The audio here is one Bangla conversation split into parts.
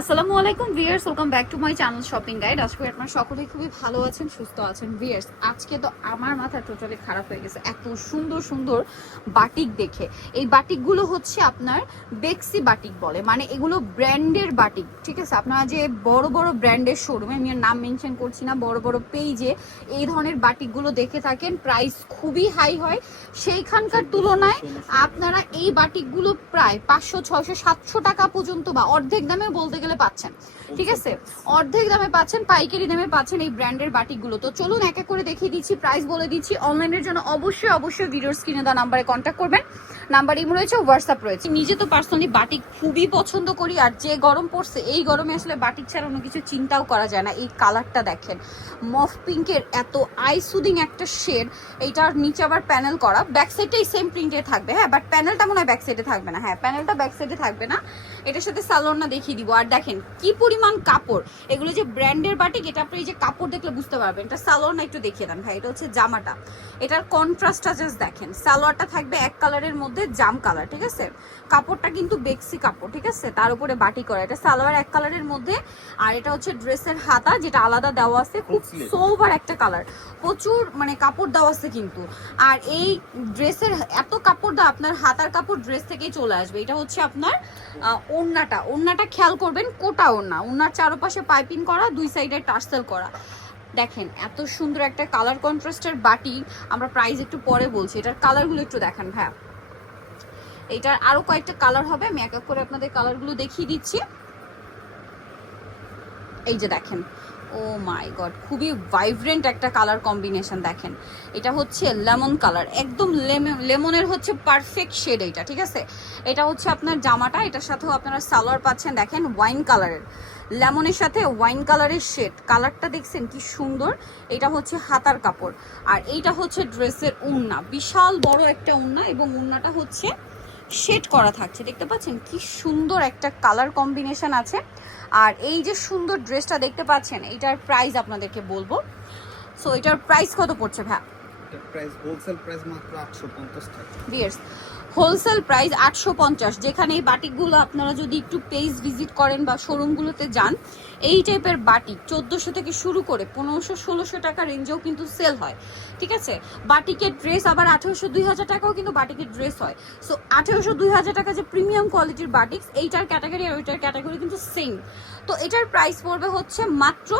আসসালামু আলাইকুম viewers welcome back to my channel shopping guide আজকে আপনারা সকলেই খুবই ভালো আছেন সুস্থ আছেন। ভিয়ার্স আজকে তো আমার মাথা টোটালি খারাপ হয়ে গেছে। এত সুন্দর সুন্দর বাটিক দেখে। এই বাটিকগুলো হচ্ছে আপনার বেক্সি বাটিক বলে। মানে এগুলো ব্র্যান্ডের বাটিক ঠিক আছে? আপনারা যে বড় বড় ব্র্যান্ডের শোরুমে আমি নাম মেনশন করছি না বড় বড় পেজে এই ধরনের বাটিকগুলো দেখে থাকেন প্রাইস খুবই হাই হয়। সেইখানকার তুলনায় আপনারা এই বাটিকগুলো প্রায় পাঁচশো ছয়শো সাতশো টাকা পর্যন্ত বা অর্ধেক দামে বলতে গেলে পাচ্ছেন। ঠিক আছে? অর্ধেক দামে পাচ্ছেন পাইকারি দামে পাচ্ছেন এই ব্র্যান্ডের বাটিকগুলো। তো চলুন এক এক করে দেখিয়ে দিচ্ছি প্রাইস বলে দিচ্ছি। অনলাইনের জন্য অবশ্যই অবশ্যই ভিডিওর স্ক্রিনে দেওয়া নাম্বারে কন্ট্যাক্ট করবেন। নাম্বার রয়েছে হোয়াটসঅ্যাপ রয়েছে। নিজে তো পার্সোনালি বাটিক খুবই পছন্দ করি, আর যে গরম পড়ছে, এই গরমে আসলে বাটিক ছাড়া অন্য কিছু চিন্তাও করা যায় না। এই কালারটা দেখেন। মফ পিঙ্কের এত আই সুদিং একটা শেড এইটার নিচে আবার প্যানেল করা। ব্যাক সাইডটাই সেম প্রিন্টের থাকবে হ্যাঁ বাট প্যানেলটা মনে হয় ব্যাক সাইডে থাকবে না। হ্যাঁ প্যানেলটা ব্যাক সাইডে থাকবে না। এটার সাথে সালোয়ারটা দেখিয়ে দিব। আর দেখেন, কি পরিমাণ কাপড়। এগুলো যে ব্র্যান্ডের বাটিক, এটা আপনি এই যে কাপড় দেখলে বুঝতে পারবেন। এটা সালোয়ার না একটু দেখিয়ে দেন ভাই, এটা হচ্ছে জামাটা। এটার কন্ট্রাস্টটা জাস্ট দেখেন। সালোয়ারটা থাকবে এক কালারের মধ্যে। জাম কালার ঠিক আছে? কাপড়টা কিন্তু বেক্সি কাপড় ঠিক আছে? তার উপরে বাটি করা। এটা সালোয়ার এক কালারের মধ্যে আর এটা হচ্ছে ড্রেসের হাতা যেটা আলাদা দেওয়া আছে খুব সোভার একটা কালার। প্রচুর মানে কাপড় দেওয়া আছে কিন্তু। আর এই ড্রেসের এত কাপড় দেওয়া আপনার হাতার কাপড় ড্রেস থেকেই চলে আসবে। এটা হচ্ছে আপনার ওড়নাটা। ওড়নাটা খেয়াল করবেন কোটা ওড়না। ওড়নার চারপাশে পাইপিং করা দুই সাইডে টার্সেল করা। দেখেন এত সুন্দর একটা কালার কন্ট্রাস্টের বাটি আমরা প্রাইস একটু পরে বলছি। এটার কালারগুলো একটু দেখেন ভাইয়া। এটার আরও কয়েকটা কালার হবে। আমি এক এক করে আপনাদের কালারগুলো দেখিয়ে দিচ্ছি। এই যে দেখেন, ও মাই গড, খুবই ভাইব্রেন্ট একটা কালার কম্বিনেশন দেখেন। এটা হচ্ছে লেমন কালার, একদম লেমনের হচ্ছে পারফেক্ট শেড এইটা ঠিক আছে? এটা হচ্ছে আপনার জামাটা, এটার সাথেও আপনারা সালোয়ার পাচ্ছেন, দেখেন ওয়াইন কালারের লেমনের সাথে ওয়াইন কালারের শেড কালারটা দেখছেন কি সুন্দর? এটা হচ্ছে হাতার কাপড়। আর এইটা হচ্ছে ড্রেসের উন্না, বিশাল বড় একটা উন্না এবং উন্নাটা হচ্ছে শেড করা থাকছে। দেখতে পাচ্ছেন? কি সুন্দর একটা কালার কম্বিনেশন আছে। আর এই যে সুন্দর ড্রেসটা দেখতে পাচ্ছেন, এটার প্রাইস আপনাদেরকে বলব। সো এটার প্রাইস কত পড়ছে ভ্যা হোলসেল প্রাইস আটশো পঞ্চাশ যেখানে এই বাটিকগুলো আপনারা যদি একটু পেজ ভিজিট করেন বা শোরুমগুলোতে যান, এই টাইপের বাটিক চোদ্দোশো থেকে শুরু করে পনেরোশো, ষোলোশো টাকা রেঞ্জেও কিন্তু সেল হয়। ঠিক আছে? বাটিকের ড্রেস আবার আঠেরোশো, দুই হাজার টাকাও কিন্তু বাটিকের ড্রেস হয়। সো আঠেরোশো, দুই হাজার টাকা যে প্রিমিয়াম কোয়ালিটির বাটিক্স এইটার ক্যাটাগরি আর ওইটার ক্যাটাগরি কিন্তু সেম তো এটার প্রাইস পড়বে হচ্ছে মাত্র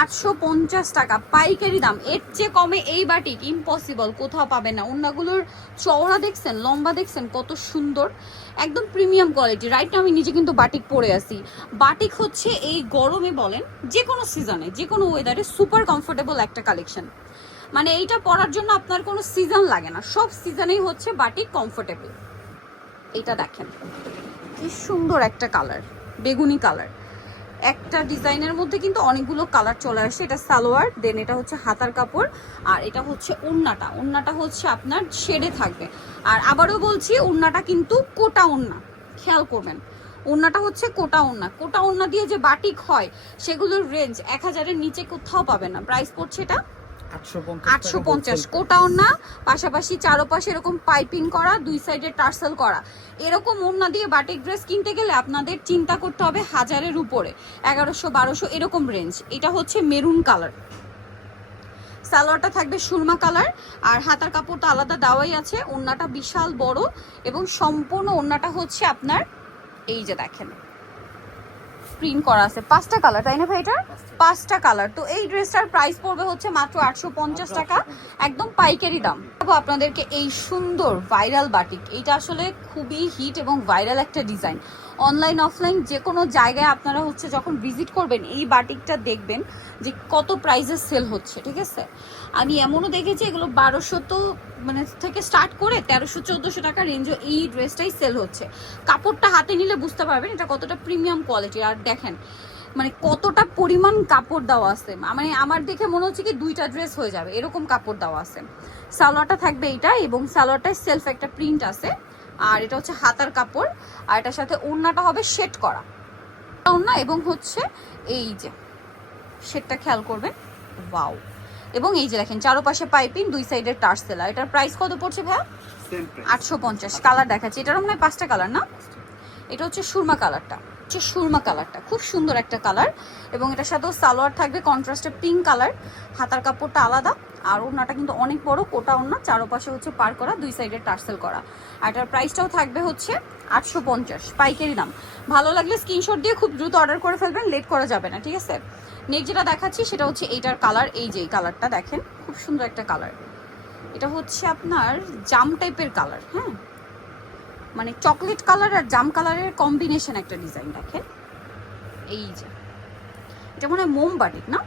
আটশো পঞ্চাশ। টাকা। পাইকারি দাম। এর চেয়ে কমে এই বাটিক ইম্পসিবল কোথাও পাবেন না। অন্যগুলোর চওড়া দেখছেন, লম্বা দেখছেন, কত সুন্দর। একদম প্রিমিয়াম কোয়ালিটি রাইট আমি নিজে কিন্তু বাটিক পরে আসি বাটিক হচ্ছে এই গরমে বলেন যে কোনো সিজনে যে কোনো ওয়েদারে সুপার কমফোর্টেবল একটা কালেকশন মানে এইটা পরার জন্য আপনার কোনো সিজন লাগে না। সব সিজনেই হচ্ছে বাটিক কমফোর্টেবল এটা দেখেন। কি সুন্দর একটা কালার বেগুনি কালার একটা ডিজাইনের মধ্যে কিন্তু অনেকগুলো কালার চলে আসে। এটা সালোয়ার দেন এটা হচ্ছে হাতার কাপড়, আর এটা হচ্ছে ওন্নাটা। ওন্নাটা হচ্ছে আপনার শেডে থাকবে। আর আবারও বলছি, ওন্নাটা কিন্তু কোটা ওন্না। খেয়াল করবেন। ওড়নাটা হচ্ছে কোটা উন্না কোটা উন্না দিয়ে যে বাটিক হয়, সেগুলোর রেঞ্জ এক হাজারের নিচে কোথাও পাবে না। প্রাইস পড়ছে এটা আটশো পঞ্চাশ কোটা ওড়না পাশাপাশি চারোপাশে এরকম পাইপিং করা দুই সাইডে টার্সেল করা। এরকম ওড়না দিয়ে বাটিক ড্রেস কিনতে গেলে আপনাদের চিন্তা করতে হবে হাজারের উপরে এগারোশো বারোশো এরকম রেঞ্জ এটা হচ্ছে মেরুন কালার। সালোয়ারটা থাকবে সুরমা কালার আর হাতার কাপড়টা আলাদা দেওয়াই আছে। ওড়নাটা বিশাল বড় এবং সম্পূর্ণ ওড়নাটা হচ্ছে আপনার এই যে দেখেন। প্রিন্ট করা আছে। পাঁচটা কালার তাই না ভাই এটা? পাঁচটা। কালার তো এই ড্রেসটার প্রাইস পড়বে হচ্ছে মাত্র আটশো পঞ্চাশ টাকা। একদম পাইকারি দাম। আপনাদেরকে এই সুন্দর ভাইরাল বাটিক এইটা আসলে খুবই হিট এবং ভাইরাল একটা ডিজাইন অনলাইন অফলাইন যে কোনো জায়গায় আপনারা হচ্ছে যখন ভিজিট করবেন, এই বাটিকটা দেখবেন যে কত প্রাইসে সেল হচ্ছে, ঠিক আছে? আমি এমনও দেখেছি, এগুলো বারোশো তো মানে থেকে স্টার্ট করে তেরোশো, চোদ্দোশো টাকা রেঞ্জও এই ড্রেসটাই সেল হচ্ছে। কাপড়টা হাতে নিলে বুঝতে পারবেন, এটা কতটা প্রিমিয়াম কোয়ালিটির আর দেখেন মানে কতটা পরিমাণ কাপড় দেওয়া আছে। মানে আমার দেখে মনে হচ্ছে কি দুইটা ড্রেস হয়ে যাবে, এরকম কাপড় দেওয়া আছে। সালোয়ারটা থাকবে এইটা এবং সালোয়ারটায় সেলফ একটা প্রিন্ট আছে। আর এটা হচ্ছে হাতার কাপড় আর এটার সাথে ওড়নাটা হবে শেড করা। ওড়না এবং হচ্ছে এই যে শেডটা খেয়াল করবেন ওয়াও। এবং এই যে দেখেন চারোপাশে পাইপিং দুই সাইডের টার্সেলা। এটার প্রাইস কত পড়ছে ভাইয়া? আটশো পঞ্চাশ। কালার দেখাচ্ছি। এটারও মনে হয় পাঁচটা কালার না? এটা হচ্ছে সুরমা কালারটা। হচ্ছে সুরমা কালারটা। খুব সুন্দর একটা কালার। এবং এটার সাথেও সালোয়ার থাকবে কন্ট্রাস্টে পিঙ্ক কালার। হাতার কাপড়টা আলাদা। আর ওড়নাটা কিন্তু অনেক বড়, কোটা ওড়না, চারোপাশে হচ্ছে পার করা, দুই সাইডে টার্সেল করা। আর এটার প্রাইসটাও থাকবে হচ্ছে আটশো পঞ্চাশ, পাইকারি দাম। ভালো লাগলে স্ক্রিনশট দিয়ে খুব দ্রুত অর্ডার করে ফেলবেন, লেট করা যাবে না, ঠিক আছে? নেক্সট যেটা দেখাচ্ছি, সেটা হচ্ছে এইটার কালার, এই যে কালারটা দেখেন, খুব সুন্দর একটা কালার। এটা হচ্ছে আপনার জাম টাইপের কালার হ্যাঁ? মানে চকলেট কালার আর জাম কালারের কম্বিনেশন একটা ডিজাইন দেখেন। এই যে। এটা মনে হয় মোমবাটিক না?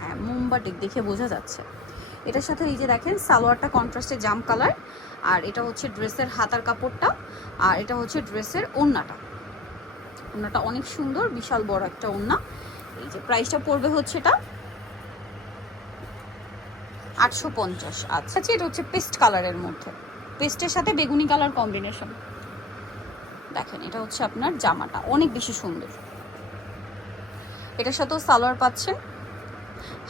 হ্যাঁ মোমবাটিক দেখে বোঝা যাচ্ছে। এটার সাথে এই যে দেখেন সালোয়ারটা কন্ট্রাস্টে জাম কালার আর এটা হচ্ছে ড্রেসের হাতার কাপড়টা আর এটা হচ্ছে ড্রেসের ওড়নাটা ওড়নাটা অনেক সুন্দর বিশাল বড় একটা ওড়না এই যে প্রাইসটা পড়বে হচ্ছে এটা আটশো পঞ্চাশ। আচ্ছা আচ্ছা, এটা হচ্ছে পেস্ট কালারের মধ্যে। পেস্টের সাথে বেগুনি কালার কম্বিনেশন দেখেন এটা হচ্ছে আপনার জামাটা অনেক বেশি সুন্দর। এটার সাথেও সালোয়ার পাচ্ছেন।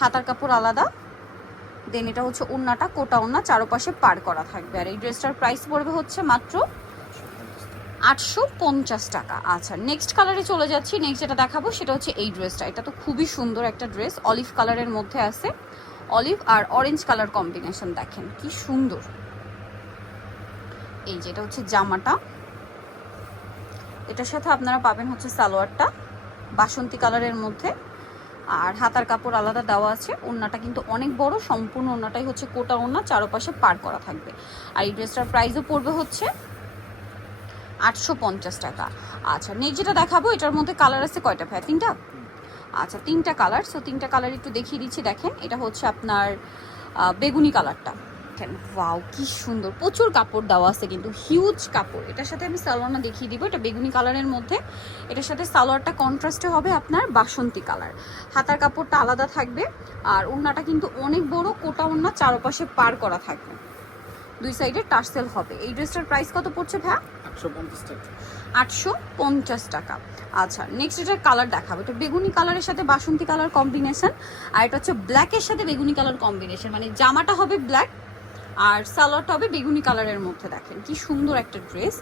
হাতার কাপড় আলাদা। দেন এটা হচ্ছে ওড়নাটা কোটা ওড়না চারপাশে পার করা থাকবে। আর এই ড্রেসটার প্রাইস পড়বে হচ্ছে মাত্র আটশো পঞ্চাশ টাকা। আচ্ছা নেক্সট কালারে চলে যাচ্ছি। নেক্সট যেটা দেখাবো সেটা হচ্ছে এই ড্রেসটা। এটা তো খুবই সুন্দর একটা ড্রেস। অলিভ কালারের মধ্যে আছে। অলিভ আর অরেঞ্জ কালার কম্বিনেশন দেখেন, কি সুন্দর। এই যেটা হচ্ছে জামাটা। এটার সাথে আপনারা পাবেন হচ্ছে সালোয়ারটা। বাসন্তী কালারের মধ্যে। আর হাতার কাপড় আলাদা দেওয়া আছে। ওড়নাটা কিন্তু অনেক বড়, সম্পূর্ণ ওড়নাটাই হচ্ছে কোটা ওড়না, চারপাশে পার করা থাকবে। আর এই ড্রেসটার প্রাইসও পড়বে হচ্ছে আটশো পঞ্চাশ টাকা। আচ্ছা নেক্সট যেটা দেখাবো, এটার মধ্যে কালার আছে কয়টা ভাই তিনটা? আচ্ছা তিনটা কালার। সো তিনটা কালার একটু দেখিয়ে দিচ্ছি, দেখেন। এটা হচ্ছে আপনার বেগুনি কালারটা। দেখেন ওয়াও কি সুন্দর। প্রচুর কাপড় দেওয়া আছে কিন্তু হিউজ কাপড়। এটার সাথে আমি সালোয়ারটা দেখিয়ে দিব এটা বেগুনি কালারের মধ্যে। এটার সাথে সালোয়ারটা কন্ট্রাস্টে হবে আপনার বাসন্তী কালার। হাতার কাপড়টা আলাদা থাকবে আর ওড়নাটা কিন্তু অনেক বড় কোটা ওড়না চারপাশে পার করা থাকবে। দুই সাইডে টার্সেল হবে। এই ড্রেসটার প্রাইস কত পড়ছে ভ্যা আটশো পঞ্চাশ টাকা। আটশো পঞ্চাশ টাকা। আচ্ছা নেক্সট এটার কালার দেখাবো। এটা বেগুনি কালারের সাথে বাসন্তী কালার কম্বিনেশন আর এটা হচ্ছে ব্ল্যাকের সাথে বেগুনি কালার কম্বিনেশন মানে জামাটা হবে ব্ল্যাক আর সালোয়ারটা হবে বেগুনি কালারের মধ্যে দেখেন, কি সুন্দর একটা ড্রেস।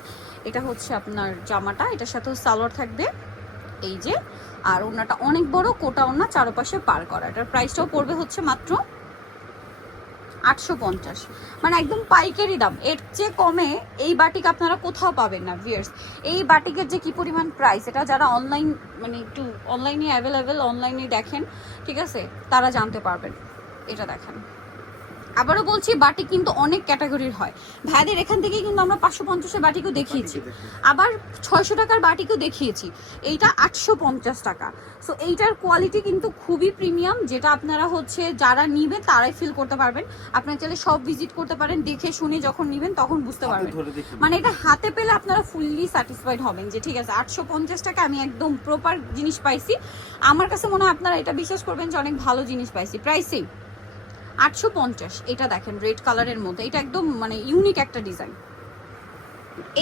এটা হচ্ছে আপনার জামাটা, এটার সাথেও সালোয়ার থাকবে, এই যে। আর ওনাটা অনেক বড়, কোটা ওনা চারপাশে পার করা। এটার প্রাইসটাও পড়বে হচ্ছে মাত্র আটশো পঞ্চাশ। মানে একদম পাইকারি দাম। এর চেয়ে কমে এই বাটিক আপনারা কোথাও পাবেন না ভিয়ার্স এই বাটিকের যে কি পরিমাণ প্রাইস এটা যারা অনলাইন মানে একটু অনলাইনে অ্যাভেলেবেল অনলাইনে দেখেন, ঠিক আছে, তারা জানতে পারবেন। এটা দেখেন। আবারও বলছি বাটি কিন্তু অনেক ক্যাটাগরির হয়। ভাইদের এখান থেকেই কিন্তু আমরা পাঁচশো পঞ্চাশের বাটিকেও দেখিয়েছি। আবার ছয়শো টাকার বাটিকেও দেখিয়েছি। এইটা আটশো পঞ্চাশ টাকা। সো এইটার কোয়ালিটি কিন্তু খুবই প্রিমিয়াম যেটা আপনারা হচ্ছে যারা নিবেন তারাই ফিল করতে পারবেন। আপনারা চাইলে সব ভিজিট করতে পারেন দেখে শুনে যখন নিবেন তখন বুঝতে পারবেন। মানে এটা হাতে পেলে আপনারা ফুললি স্যাটিসফাইড হবেন যে ঠিক আছে আটশো পঞ্চাশ টাকা আমি একদম প্রপার জিনিস পাইছি। আমার কাছে মনে হয় আপনারা এটা বিশ্বাস করবেন যে অনেক ভালো জিনিস পাইছি। প্রাইসিং আটশো পঞ্চাশ, এটা দেখেন রেড কালারের মধ্যে। এটা একদম মানে ইউনিক একটা ডিজাইন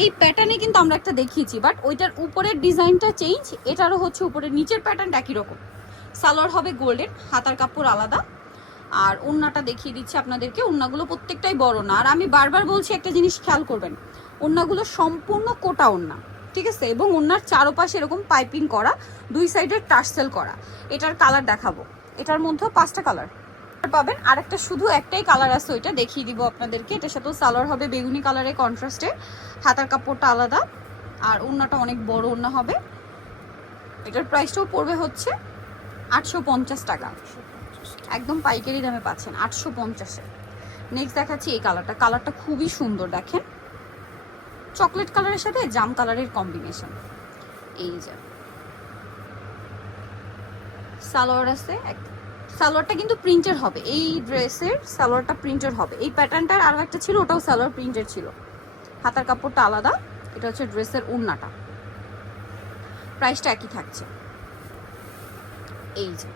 এই প্যাটার্নে কিন্তু আমরা একটা দেখিয়েছি বাট ওইটার উপরের ডিজাইনটা চেঞ্জ এটারও হচ্ছে উপরের নিচের প্যাটার্নটা একই রকম। সালোয়ার হবে গোল্ডেন হাতার কাপড় আলাদা। আর ওড়নাটা দেখিয়ে দিচ্ছি আপনাদেরকে, ওড়নাগুলো প্রত্যেকটাই বড় না। আর আমি বারবার বলছি, একটা জিনিস খেয়াল করবেন, ওড়নাগুলো সম্পূর্ণ কোটা ওড়না, ঠিক আছে? এবং ওড়নার চারপাশে এরকম পাইপিং করা, দুই সাইডে টার্সেল করা। এটার কালার দেখাবো। এটার মধ্যেও পাঁচটা কালার পাবেন। আর একটা শুধু একটাই কালার আছে ওইটা, দেখিয়ে দিব আপনাদেরকে। এটার সাথেও সালোয়ার হবে বেগুনি কালারের কন্ট্রাস্টে হাতার কাপড়টা আলাদা। আর ওড়নাটা অনেক বড় ওড়না হবে। এটার প্রাইসটাও পড়বে হচ্ছে আটশো পঞ্চাশ টাকা। একদম পাইকারি দামে পাচ্ছেন, আটশো পঞ্চাশে নেক্সট দেখাচ্ছি এই কালারটা কালারটা খুবই সুন্দর, দেখেন। চকলেট কালারের সাথে জাম কালারের কম্বিনেশন এই যে। সালোয়ার আছে, এক- সালোয়ারটা কিন্তু প্রিন্টের হবে। এই ড্রেসের সালোয়ারটা প্রিন্টের হবে। এই প্যাটার্নটার আরও একটা ছিল, ওটাও সালোয়ার প্রিন্টের ছিল। হাতার কাপড়টা আলাদা, এটা হচ্ছে ড্রেসের উন্নাটা। প্রাইসটা একই থাকছে। এই যে।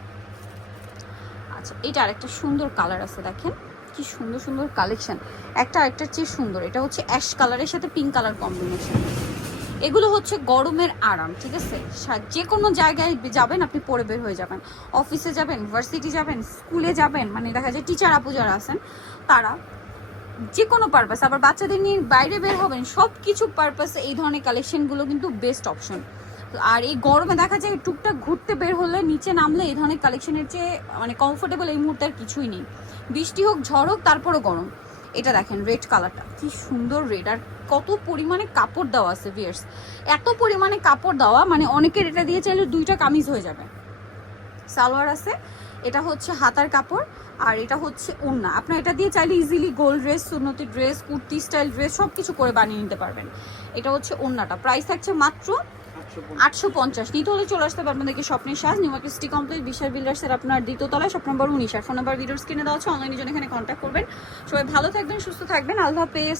আচ্ছা এটা আরেকটা সুন্দর কালার আছে, দেখেন। কি সুন্দর সুন্দর কালেকশন একটা আরেকটার চেয়ে সুন্দর। এটা হচ্ছে অ্যাশ কালারের সাথে পিঙ্ক কালার কম্বিনেশন এগুলো হচ্ছে গরমের আরাম, ঠিক আছে? যে কোনো জায়গায় যাবেন, আপনি পরে বের হয়ে যাবেন। অফিসে যাবেন, ভার্সিটি যাবেন, স্কুলে যাবেন মানে দেখা যায় টিচার আপু যারা আছেন, তারা যে কোনো পারপাস আবার বাচ্চাদের নিয়ে বাইরে বের হবেন সব কিছু পারপাসে এই ধরনের কালেকশনগুলো কিন্তু বেস্ট অপশন আর এই গরমে দেখা যায় টুকটাক ঘুরতে বের হলে নিচে নামলে এই ধরনের কালেকশনের চেয়ে মানে কমফোর্টেবল এই মুহূর্তে আর কিছুই নেই। বৃষ্টি হোক, ঝড় হোক, তারপরও গরম। এটা দেখেন রেড কালারটা কি সুন্দর রেড আর কত পরিমাণে কাপড় দেওয়া আছে ভিয়ার্স এত পরিমাণে কাপড় দেওয়া মানে অনেকের এটা দিয়ে চাইলে দুইটা কামিজ হয়ে যাবে। সালোয়ার আছে, এটা হচ্ছে হাতার কাপড়, আর এটা হচ্ছে ওড়না। আপনার এটা দিয়ে চাইলে ইজিলি গোল্ড ড্রেস সুন্নতি ড্রেস কুর্তি স্টাইল ড্রেস সব কিছু করে বানিয়ে নিতে পারবেন। এটা হচ্ছে ওড়নাটা। প্রাইস থাকছে মাত্র আটশো পঞ্চাশ। নিতে হলে চলে আসতে পারবেন দেখি স্বপ্নের সাজ new market city complex Bishal বিল্ডার্সের আপনার দ্বিতীয় তলায় শপ নম্বর উনিশ। আর ফোন নাম্বার ভিডিওস স্ক্রিনে দেওয়া আছে অনলাইনে জন্য এখানে কন্ট্যাক্ট করবেন। সবাই ভালো থাকবেন, সুস্থ থাকবেন। আল্লাহ হাফেজ।